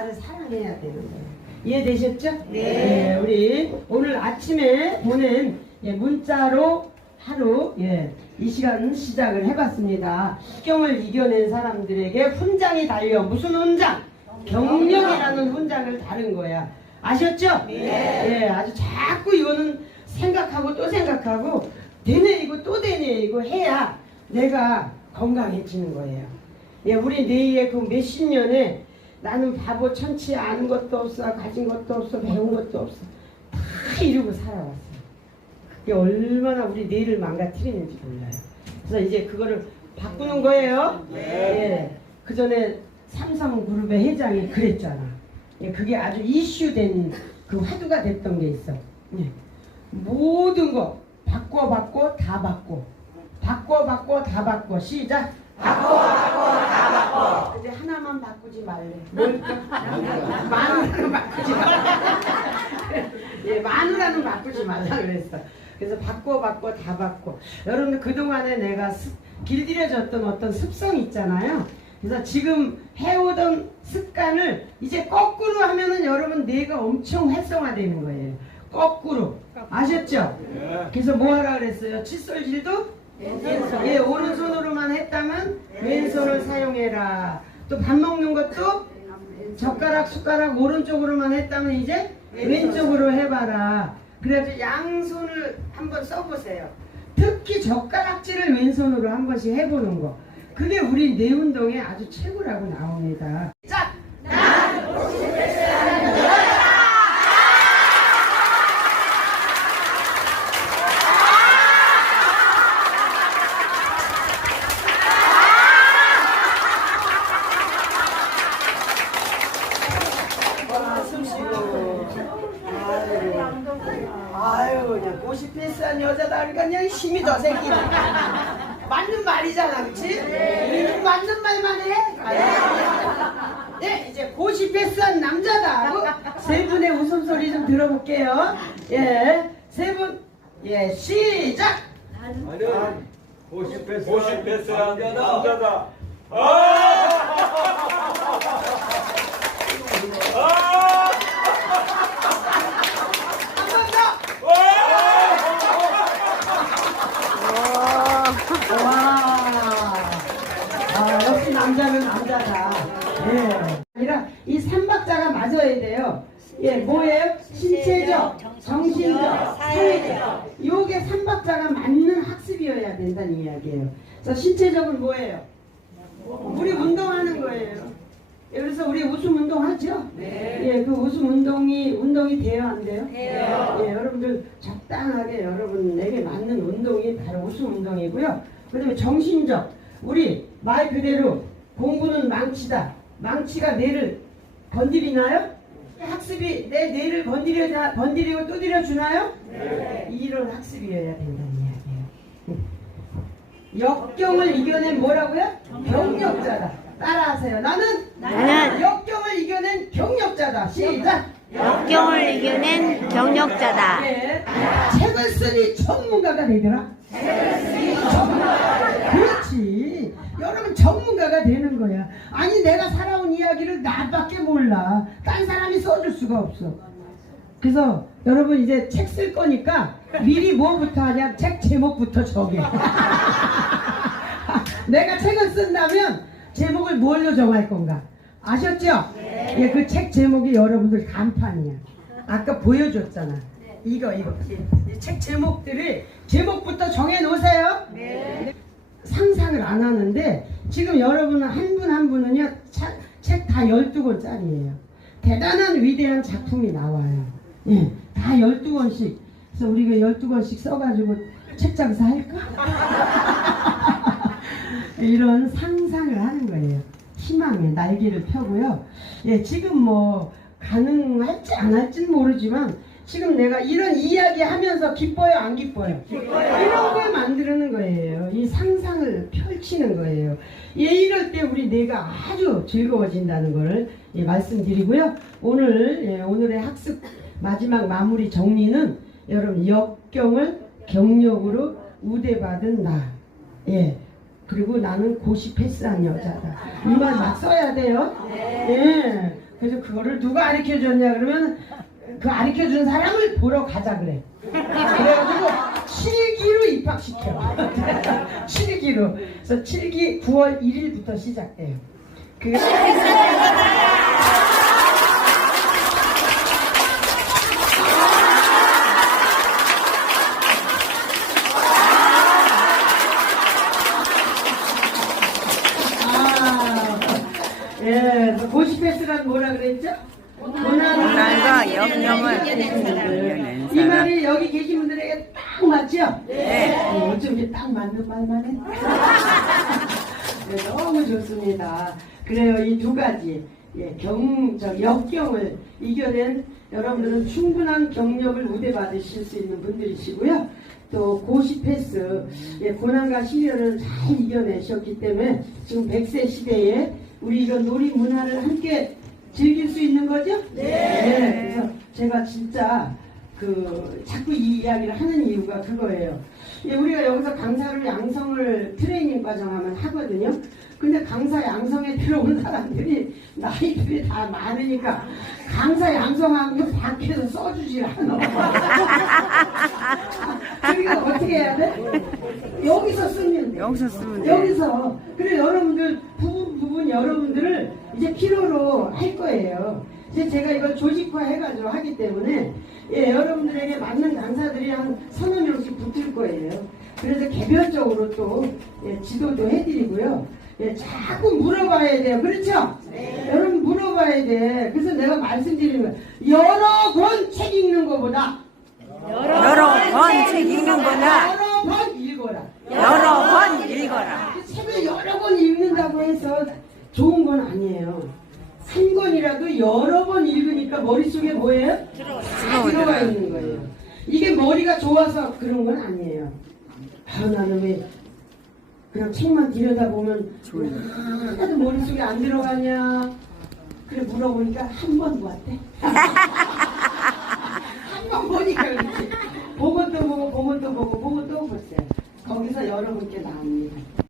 나를 사랑해야 되는 거예요. 이해되셨죠? 네. 우리 오늘 아침에 보낸 예, 문자로 하루 예, 이 시간 시작을 해봤습니다. 경을 이겨낸 사람들에게 훈장이 달려 무슨 훈장? 경력이라는 훈장을 다른 거야. 아셨죠? 네. 예, 아주 자꾸 이거는 생각하고 또 생각하고 되네 이거 또 되네 이거 해야 내가 건강해지는 거예요. 예, 우리 내일의 그 몇십 년에 나는 바보 천치 아는 것도 없어 가진 것도 없어 배운 것도 없어 다 이루고 살아왔어. 그게 얼마나 우리 내일을 망가뜨리는지 몰라요. 그래서 이제 그거를 바꾸는 거예요. 예. 그 전에 삼성그룹의 회장이 그랬잖아. 예, 그게 아주 이슈된 그 화두가 됐던 게 있어. 예. 모든 거 바꿔 바꿔 다 바꿔. 바꿔 바꿔 다 바꿔. 시작. 바꿔 바꿔. 이제 하나만 바꾸지 말래. 마누라는 바꾸지 말래. 예, 마누라는 바꾸지 말라 그랬어. 그래서 바꿔 바꿔 다 바꿔. 여러분들 그동안에 내가 습- 길들여졌던 어떤 습성이 있잖아요. 그래서 지금 해오던 습관을 이제 거꾸로 하면은 여러분 뇌가 엄청 활성화되는 거예요. 거꾸로. 아셨죠? 그래서 뭐 하라 그랬어요? 칫솔질도 예, 오른손으로만 했다면 왼손을 사용해라. 또 밥 먹는 것도 젓가락, 숟가락 오른쪽으로만 했다면 이제 왼쪽으로 해봐라. 그래서 양손을 한번 써보세요. 특히 젓가락질을 왼손으로 한 번씩 해보는 거. 그게 우리 뇌 운동에 아주 최고라고 나옵니다. 자, 아, 숨 쉬고. 아유, 그냥 고시 패스한 여자다 그러니까 그냥 힘이 더 생기네. 맞는 말이잖아, 그치? 우리는 맞는 말만 해. 네, 이제 고시 패스한 남자다 하고 세 분의 웃음소리 좀 들어볼게요. 예, 세 분, 예, 시작! 나는 50패스 50패스한 남자다. 아! 아! 한 번 더! 와, 아, 역시 남자는 예. 아니라 이 삼박자가 맞아야 돼요. 예, 뭐예요? 신체적, 정신적, 사회적. 요게 삼박자가 맞는 학습이어야 된다는 이야기예요. 그래서 신체적은 뭐예요? 우리 운동하는 거예요. 예, 그래서 우리 웃음 운동 하죠? 예, 그 웃음 운동이 운동이 돼요, 안 돼요? 돼요. 예, 여러분들 적당하게 여러분에게 맞는 운동이 바로 웃음 운동이고요. 그다음에 정신적, 우리 말 그대로 공부는 망치다. 망치가 뇌를 건드리나요? 학습이 내 뇌를 건드려 건드리고 두드려 주나요? 이런 학습이어야 된다는 이야기예요. 역경을 이겨낸 뭐라고요? 경력자다. 따라하세요. 나는 나는 역경을 이겨낸 경력자다. 시작. 역경을 이겨낸 경력자다. 예. 책을 쓰니 전문가가 되더라. 그렇지. 여러분 전문 가가 되는 거야. 아니 내가 살아온 이야기를 나밖에 몰라. 딴 사람이 써줄 수가 없어. 그래서 여러분 이제 책 쓸 거니까 미리 뭐부터 하냐? 책 제목부터 정해. 내가 책을 쓴다면 제목을 뭘로 정할 건가? 아셨죠? 예, 그 책 제목이 여러분들 간판이야. 아까 보여줬잖아. 이거 이거. 이책 제목들을 제목부터 정해 놓으세요. 상상을 안 하는데 지금 여러분 한 분 한 분은요 책 다 12권짜리예요. 대단한 위대한 작품이 나와요. 예, 다 12권씩. 그래서 우리가 12권씩 써가지고 책 장사 할까? 이런 상상을 하는 거예요. 희망의 날개를 펴고요. 예, 지금 뭐 가능할지 안 할지는 모르지만 지금 내가 이런 이야기 하면서 기뻐요, 안 기뻐요? 이런 걸 만드는 거예요. 이 상상을 펼치는 거예요. 예, 이럴 때 우리 뇌가 아주 즐거워진다는 걸 예, 말씀드리고요. 오늘, 예, 오늘의 학습 마지막 마무리 정리는 여러분, 역경을 경력으로 우대받은 나. 예. 그리고 나는 고시 패스한 여자다. 이 말 막 써야 돼요. 예. 그래서 그거를 누가 가르쳐 줬냐 그러면 그 가르쳐 준 사람을 보러 가자 그래. 그래가지고 7기로 입학시켜. 7기로. 그래서 7기 9월 1일부터 시작돼요. 그 아, 예, 고시패스란 뭐라 그랬죠? 고난과 영영을 이 말이 여기 계신 분들에게 딱 맞죠? 네. 어쩜 이게 딱 맞는 말만 해? 네, 너무 좋습니다. 그래요, 이 두 가지. 예, 경, 저, 역경을 이겨낸 여러분들은 충분한 경력을 우대받으실 수 있는 분들이시고요. 또 고시 패스, 예, 고난과 시련을 잘 이겨내셨기 때문에 지금 100세 시대에 우리 이런 놀이 문화를 함께 즐길 수 있는 거죠? 네. 그래서 제가 진짜 그 자꾸 이 이야기를 하는 이유가 그거예요. 예, 우리가 여기서 강사를 양성을 트레이닝 과정하면 하거든요. 근데 강사 양성에 들어온 사람들이 나이들이 다 많으니까 강사 양성하는 거 밖에서 써주질 않아. 그러니까 어떻게 해야 돼? 여기서 쓰면 돼. 여기서 쓰면 돼. 여기서 그래 여러분들 부분 여러분들을 이제 필요로 할 거예요. 이제 제가 이걸 조직화 해가지고 하기 때문에 예, 여러분들에게 맞는 강사들이 한 서너 명씩 붙을 거예요. 그래서 개별적으로 또 예, 지도도 해드리고요. 예, 자꾸 물어봐야 돼요. 그렇죠? 여러분 물어봐야 돼. 그래서 내가 말씀드리는 거예요. 여러 권 책 읽는 것보다 여러 번책 읽는구나. 여러 번 읽어라. 여러 번 읽어라. 그 책을 여러 번 읽는다고 해서 좋은 건 아니에요. 한 권이라도 여러 번 읽으니까 머릿속에 뭐예요? 들어가 있는 거예요. 이게 머리가 좋아서 그런 건 아니에요. 아, 나는 왜 그냥 책만 들여다보면 하나도 머릿속에 안 들어가냐? 그래 물어보니까 한 번 보았대. 한 번 보니까 그렇지. 보고 또 보고 보고 또 보고 보고 또 보세요. 거기서 여러분께 나옵니다.